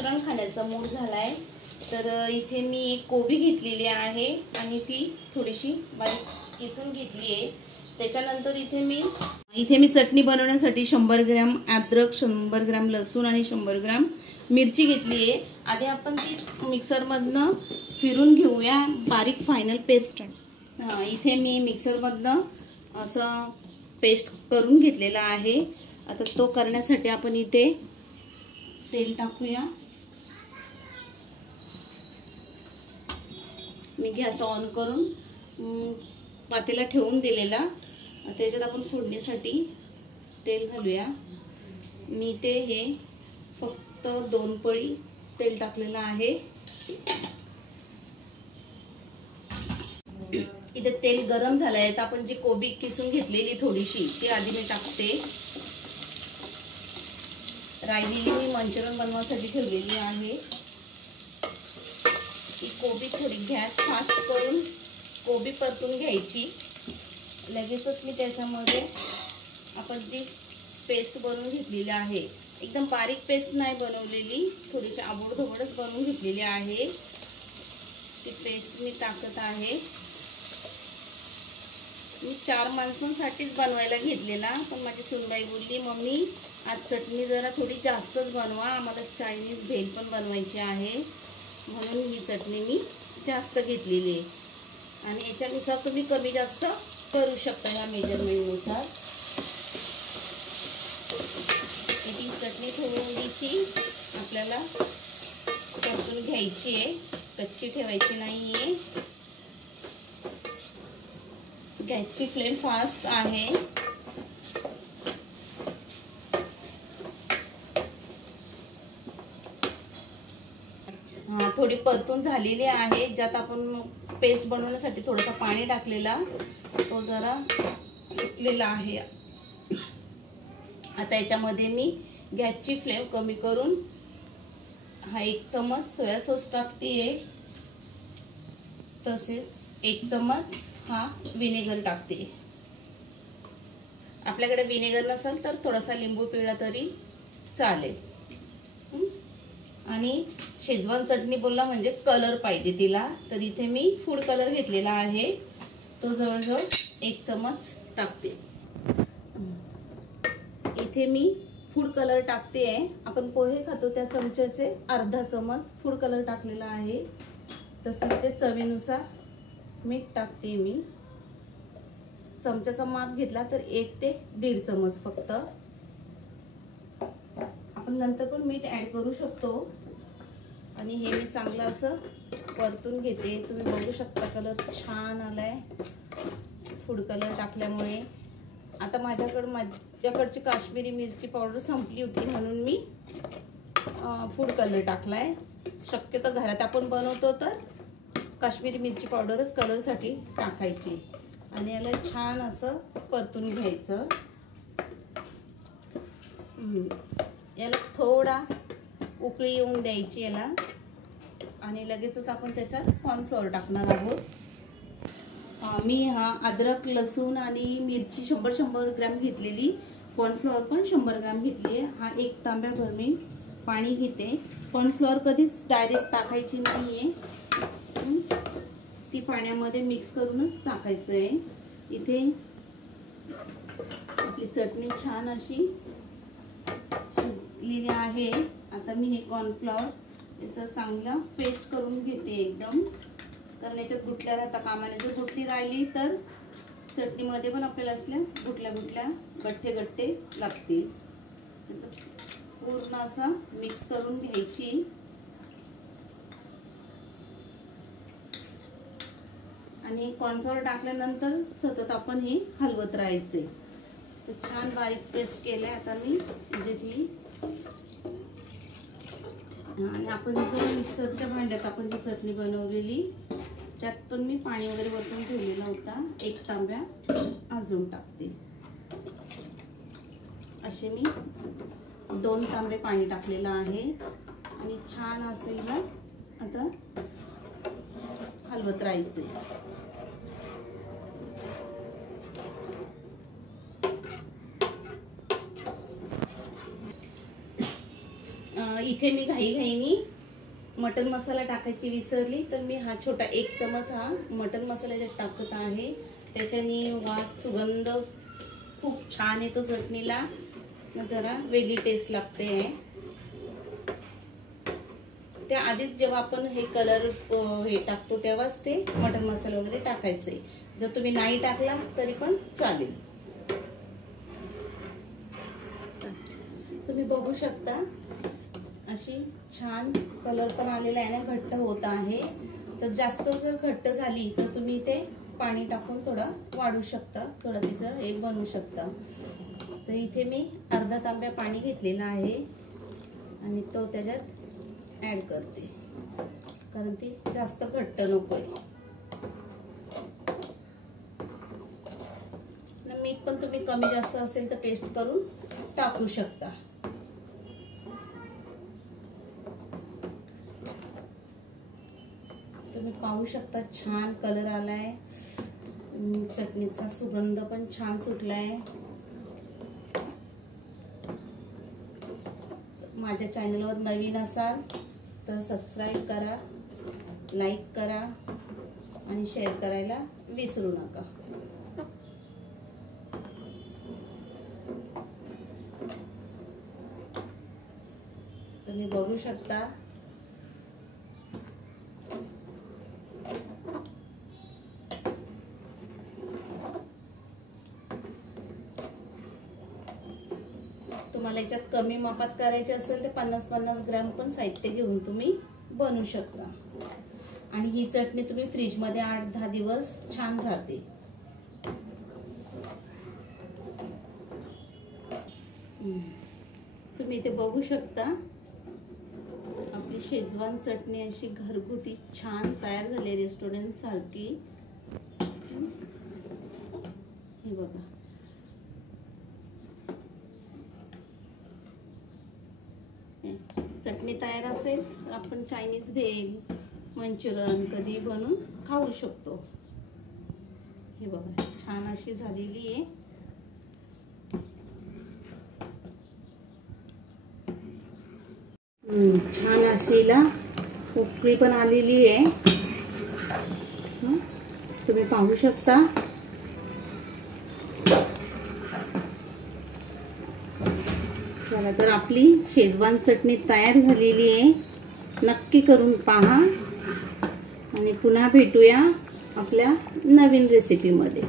मिश्रण खाण्याचा मूड झालाय। तर इथे मी एक कोबी घेतलेली आहे आणि ती थोडीशी बारीक किसून घेतली आहे। त्याच्यानंतर इथे मी चटणी बनवण्यासाठी 100 ग्रॅम अद्रक, 100 ग्रॅम लसूण आणि 100 ग्रॅम मिरची घेतली आहे। आधी आपण ती मिक्सरमधनं फिरून घेऊया बारीक फायनल पेस्ट। इथे मी मिक्सरमधनं असं पेस्ट करून घेतलेला आहे। आता तो करण्यासाठी आपण इथे तेल टाकूया। मी गॅस ऑन करून पातेला ठेवून दिलेला। त्याच्यात आपण फोडणीसाठी तेल घालूया। मी ते हे फक्त 2 पळी तेल टाकलेलं आहे। इथे तेल गरम झालंय तर आपण जी कोबी किसून घेतलेली थोडीशी ती आधी मी टाकते। राहिलेली मी मंचुरियन बनवण्यासाठी ठेवलेली आहे। ही कोबी थोडी गॅस फास्ट करून कोबी परतून घ्यायची। लगेचच मी त्याच्यामध्ये आपण जी पेस्ट बनवून घेतलेली आहे, एकदम बारीक पेस्ट नाही बनवलेली, थोडीशी आबोडधोबडच बनवून घेतलेली आहे। ती पेस्ट मी टाकत आहे। मी 4 माणसांसाठीच बनवायला घेतलेला, पण माझी सुनबाई बोलली मम्मी आज चटणी जरा थोडी जास्तच बनवा, आम्हाला चायनीज भेल पण बनवायची आहे, म्हणून ही चटणी मी जास्त घेतलेली आहे। आणि याच्यानुसार तुम्ही कमी जास्त करू शकता या मेजरमेंटनुसार। ही चटणी थोडीशी आपल्याला परतून घ्यायची आहे, कच्ची ठेवायची नाही आहे। गॅसची फ्लेम फास्ट आहे। थोडी परतून झालेली आहे। ज्यात आपण पेस्ट बनवण्यासाठी थोडंसं पाणी टाकलेला, तो जरा सुकलेला आहे। आता याच्यामध्ये मी गॅसची फ्लेम कमी करून हा 1 चमच सोया सॉस टाकते, तसेच 1 चमच हा विनेगर टाकते। आपल्याकडे विनेगर नसेल तर थोडासा लिंबू पिळला तरी चालेल। आणि शेजवान चटणी बोलला म्हणजे कलर पाहिजे तिला, तर इथे मी फूड कलर घेतलेला आहे, तो जवळजवळ 1 चमच टाकते। इथे मी फूड कलर टाकते आहे। आपण पोहे खातो त्या चमच्याचे अर्धा चमच फूड कलर टाकलेला आहे। तसंच ते चवीनुसार मीठ टाकते मी। चमच्याचा माप घेतला तर 1 ते 1.5 चमच फक्त। आपण नंतर पण मीठ ऍड करू शकतो। आणि हे मी चांगलं असं परतून घेते। तुम्ही बघू शकता कलर छान आलाय फूड कलर टाकल्यामुळे। आता माझ्याकडची काश्मीरी मिरची पावडर संपली होती, म्हणून मी फूड कलर टाकलाय। शक्यतो घरात आपण बनवतो तर काश्मीरी मिरची पावडरच कलरसाठी टाकायची। आणि याला छान असं परतून घ्यायचं। याला थोडा उकळी येऊन द्यायची याला, आणि लगेचच आपण त्याच्यात कॉर्नफ्लोअर टाकणार आहोत। मी हा अद्रक, लसूण आणि मिरची 100 ग्रॅम घेतलेली, कॉर्नफ्लोअर पण 100 ग्रॅम घेतली आहे। हा 1 तांब्याभर मी पाणी घेते। कॉर्नफ्लोअर कधीच डायरेक्ट टाकायची नाहीये, ती पाण्यामध्ये मिक्स करूनच टाकायचं आहे। इथे आपली चटणी छान अशी शिजलेली आहे। आता मी हे कॉर्नफ्लोअर याचं चांगलं पेस्ट करून घेते एकदम, कारण याच्यात गुठल्या राहता कामा नये। जर गुठली राहिली तर चटणीमध्ये पण आपल्याला असल्यास गुठल्या गठ्ठे गठ्ठे लागतील। त्याचं पूर्ण असं मिक्स करून घ्यायची। आणि कॉर्नफ्लोअर टाकल्यानंतर सतत आपण हे हलवत राहायचे। तर छान बारीक पेस्ट केलंय आता मी इथे। आणि आपण जो मिक्सरच्या भांड्यात आपण जी चटणी बनवलेली त्यात पण मी पाणी वगैरे वरतून ठेवलेला होता, 1 तांब्या अजून टाकते। असे मी 2 तांबे पाणी टाकलेलं आहे। आणि छान असं हिला आता हलवत राहायचे। इथे मी घाईघाईनी मटन मसाला टाकायची विसरली, तर मी हा छोटा 1 चमच हा मटन मसाला ज्यात टाकत आहे. त्याच्याने वास सुगंध खूप छान येतो चटणीला, जरा वेगळी टेस्ट लागते आहे. त्या आधीच जेव्हा आपण हे कलर हे टाकतो तेव्हाच ते मटन मसाला वगैरे टाकायचे. जर तुम्ही नाही टाकला तरी पण चालेल. तुम्ही बघू शकता अशी छान कलर पण आलेला आहे ना, घट्ट होत आहे. तर जास्त जर घट्ट झाली तर तुम्ही ते पाणी टाकून थोडं वाढू शकता, थोडं तिचं एक बनवू शकता. तर इथे मी अर्धा तांब्या पाणी घेतलेला आहे आणि तो त्याच्यात ऍड करते, कारण ती जास्त घट्ट नकोय. मीठ पण तुम्ही कमी जास्त असेल तर टेस्ट करून टाकू शकता. तुम्ही पाहू शकता छान कलर आलाय, चटणीचा सुगंध पण छान सुटलाय. माझ्या चॅनलवर नवीन असाल तर सबस्क्राईब करा, लाईक करा आणि शेअर करायला विसरू नका. तुम्ही बघू शकता तुम्हाला याच्यात कमी मापात करायचे असेल तर 50-50 ग्रॅम पण साहित्य घेऊन तुम्ही बनवू शकता. आणि ही चटणी तुम्ही फ्रीज मध्ये 8-10 दिवस छान राहते. तुम्ही इथे बघू शकता आपली शेजवान चटणी अशी घरगुती छान तयार झाली, रेस्टॉरंट सारखी. हे बघा, चटणी तयार असेल तर आपण चायनीज भेल, मंचुरियन कधी बनवून खाऊ शकतो. हे बघा छान अशी झालेली आहे. छान अशीला उकळी पण आलेली आहे, तुम्ही पाहू शकता. चला तर आपली शेजवान चटणी तयार झालेली आहे. नक्की करून पहा आणि पुन्हा भेटूया आपल्या नवीन रेसिपीमध्ये.